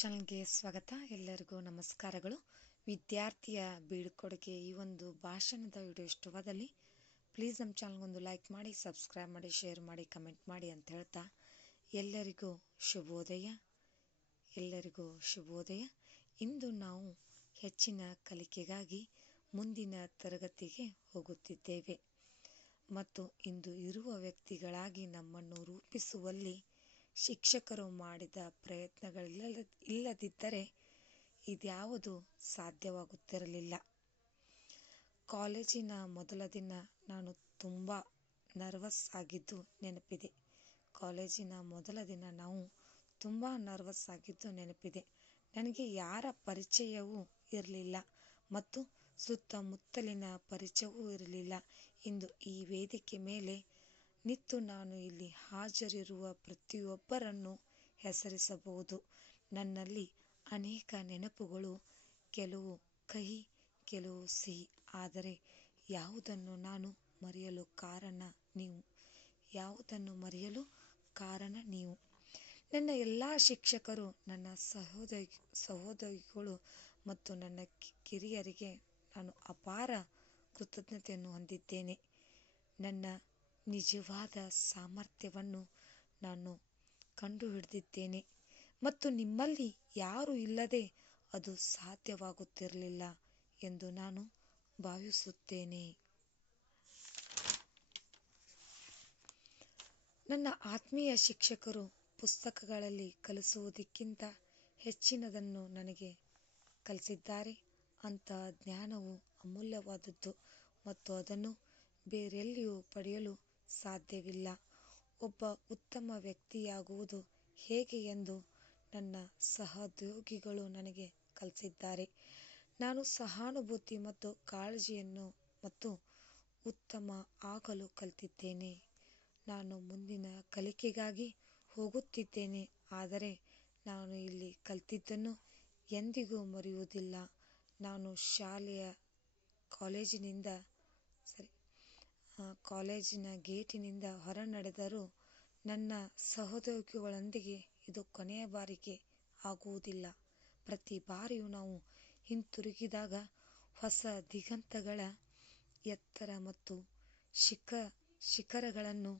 ಚಾನಲ್ಗೆ ಸ್ವಾಗತ. ಎಲ್ಲರಿಗೂ ನಮಸ್ಕಾರಗಳು. ವಿದ್ಯಾರ್ಥಿಯ ಬೀಳ್ಕೊಡುಗೆ ಈ ಒಂದು ಭಾಷಣದ ವಿಡಿಯೋ ಇಷ್ಟವಾದಲ್ಲಿ ಪ್ಲೀಸ್ ನಮ್ಮ ಚಾನಲ್ಗೊಂದು ಲೈಕ್ ಮಾಡಿ, ಸಬ್ಸ್ಕ್ರೈಬ್ ಮಾಡಿ, ಶೇರ್ ಮಾಡಿ, ಕಮೆಂಟ್ ಮಾಡಿ ಅಂತ ಹೇಳ್ತಾ ಎಲ್ಲರಿಗೂ ಶುಭೋದಯ. ಎಲ್ಲರಿಗೂ ಶುಭೋದಯ. ಇಂದು ನಾವು ಹೆಚ್ಚಿನ ಕಲಿಕೆಗಾಗಿ ಮುಂದಿನ ತರಗತಿಗೆ ಹೋಗುತ್ತಿದ್ದೇವೆ. ಮತ್ತು ಇಂದು ಇರುವ ವ್ಯಕ್ತಿಗಳಾಗಿ ನಮ್ಮನ್ನು ರೂಪಿಸುವಲ್ಲಿ ಶಿಕ್ಷಕರು ಮಾಡಿದ ಪ್ರಯತ್ನಗಳಿಲ್ಲ, ಇಲ್ಲದಿದ್ದರೆ ಇದ್ಯಾವುದು ಸಾಧ್ಯವಾಗುತ್ತಿರಲಿಲ್ಲ. ಕಾಲೇಜಿನ ಮೊದಲ ದಿನ ನಾನು ತುಂಬ ನರ್ವಸ್ ಆಗಿದ್ದು ನೆನಪಿದೆ. ಕಾಲೇಜಿನ ಮೊದಲ ದಿನ ನಾವು ತುಂಬ ನರ್ವಸ್ ಆಗಿದ್ದು ನೆನಪಿದೆ. ನನಗೆ ಯಾರ ಪರಿಚಯವೂ ಇರಲಿಲ್ಲ ಮತ್ತು ಸುತ್ತಮುತ್ತಲಿನ ಪರಿಚಯವೂ ಇರಲಿಲ್ಲ. ಇಂದು ಈ ವೇದಿಕೆ ಮೇಲೆ ನಿಂತು ನಾನು ಇಲ್ಲಿ ಹಾಜರಿರುವ ಪ್ರತಿಯೊಬ್ಬರನ್ನು ಹೆಸರಿಸಬಹುದು. ನನ್ನಲ್ಲಿ ಅನೇಕ ನೆನಪುಗಳು, ಕೆಲವು ಕಹಿ, ಕೆಲವು ಸಿಹಿ. ಆದರೆ ಯಾವುದನ್ನು ನಾನು ಮರೆಯಲು ಕಾರಣ ನೀವು? ಯಾವುದನ್ನು ಮರೆಯಲು ಕಾರಣ ನೀವು? ನನ್ನ ಎಲ್ಲ ಶಿಕ್ಷಕರು, ನನ್ನ ಸಹೋದರಿ, ಸಹೋದರಿಗಳು ಮತ್ತು ನನ್ನ ಕಿರಿಯರಿಗೆ ನಾನು ಅಪಾರ ಕೃತಜ್ಞತೆಯನ್ನು ಹೊಂದಿದ್ದೇನೆ. ನನ್ನ ನಿಜವಾದ ಸಾಮರ್ಥ್ಯವನ್ನು ನಾನು ಕಂಡುಹಿಡಿದಿದ್ದೇನೆ. ಮತ್ತು ನಿಮ್ಮಲ್ಲಿ ಯಾರೂ ಇಲ್ಲದೆ ಅದು ಸಾಧ್ಯವಾಗುತ್ತಿರಲಿಲ್ಲ ಎಂದು ನಾನು ಭಾವಿಸುತ್ತೇನೆ. ನನ್ನ ಆತ್ಮೀಯ ಶಿಕ್ಷಕರು ಪುಸ್ತಕಗಳಲ್ಲಿ ಕಲಿಸುವುದಕ್ಕಿಂತ ಹೆಚ್ಚಿನದನ್ನು ನನಗೆ ಕಲಿಸಿದ್ದಾರೆ. ಅಂತಹ ಜ್ಞಾನವು ಅಮೂಲ್ಯವಾದದ್ದು ಮತ್ತು ಅದನ್ನು ಬೇರೆಲ್ಲಿಯೂ ಪಡೆಯಲು ಸಾಧ್ಯವಿಲ್ಲ. ಒಬ್ಬ ಉತ್ತಮ ವ್ಯಕ್ತಿಯಾಗುವುದು ಹೇಗೆ ಎಂದು ನನ್ನ ಸಹೋದ್ಯೋಗಿಗಳು ನನಗೆ ಕಲಿಸಿದ್ದಾರೆ. ನಾನು ಸಹಾನುಭೂತಿ ಮತ್ತು ಕಾಳಜಿಯನ್ನು ಮತ್ತು ಉತ್ತಮ ಆಗಲು ಕಲಿತಿದ್ದೇನೆ. ನಾನು ಮುಂದಿನ ಕಲಿಕೆಗಾಗಿ ಹೋಗುತ್ತಿದ್ದೇನೆ, ಆದರೆ ನಾನು ಇಲ್ಲಿ ಕಲಿತಿದ್ದನ್ನು ಎಂದಿಗೂ ಮರೆಯುವುದಿಲ್ಲ. ನಾನು ಶಾಲೆಯ ಕಾಲೇಜಿನಿಂದ, ಸರಿ ಕಾಲೇಜಿನ ಗೇಟಿನಿಂದ ಹೊರ ನಡೆದರೂ ನನ್ನ ಸಹೋದ್ಯೋಗಿಗಳೊಂದಿಗೆ ಇದು ಕೊನೆಯ ಬಾರಿಗೆ ಆಗುವುದಿಲ್ಲ. ಪ್ರತಿ ಬಾರಿಯೂ ನಾವು ಹಿಂತಿರುಗಿದಾಗ ಹೊಸ ದಿಗಂತಗಳ ಎತ್ತರ ಮತ್ತು ಶಿಖ ಶಿಖರಗಳನ್ನು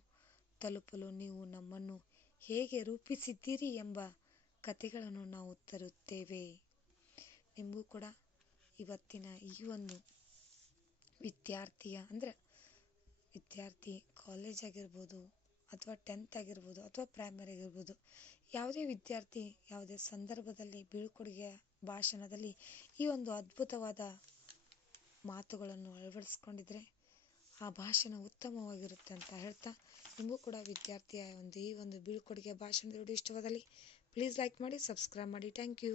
ತಲುಪಲು ನೀವು ನಮ್ಮನ್ನು ಹೇಗೆ ರೂಪಿಸಿದ್ದೀರಿ ಎಂಬ ಕಥೆಗಳನ್ನು ನಾವು ತರುತ್ತೇವೆ. ನಿಮಗೂ ಕೂಡ ಇವತ್ತಿನ ಈ ಒಂದು ವಿದ್ಯಾರ್ಥಿಯ ಅಂದರೆ ವಿದ್ಯಾರ್ಥಿ ಕಾಲೇಜ್ ಆಗಿರ್ಬೋದು ಅಥವಾ ಟೆಂತ್ ಆಗಿರ್ಬೋದು ಅಥವಾ ಪ್ರೈಮರಿ ಆಗಿರ್ಬೋದು, ಯಾವುದೇ ವಿದ್ಯಾರ್ಥಿ ಯಾವುದೇ ಸಂದರ್ಭದಲ್ಲಿ ಬೀಳ್ಕೊಡುಗೆಯ ಭಾಷಣದಲ್ಲಿ ಈ ಒಂದು ಅದ್ಭುತವಾದ ಮಾತುಗಳನ್ನು ಅಳವಡಿಸ್ಕೊಂಡಿದ್ರೆ ಆ ಭಾಷಣ ಉತ್ತಮವಾಗಿರುತ್ತೆ ಅಂತ ಹೇಳ್ತಾ ನಿಮಗೂ ಕೂಡ ವಿದ್ಯಾರ್ಥಿಯ ಒಂದು ಈ ಒಂದು ಬೀಳ್ಕೊಡುಗೆ ಭಾಷಣದ ವಿಡಿಯೋ ಇಷ್ಟವಾದಲ್ಲಿ ಪ್ಲೀಸ್ ಲೈಕ್ ಮಾಡಿ ಸಬ್ಸ್ಕ್ರೈಬ್ ಮಾಡಿ. Thank you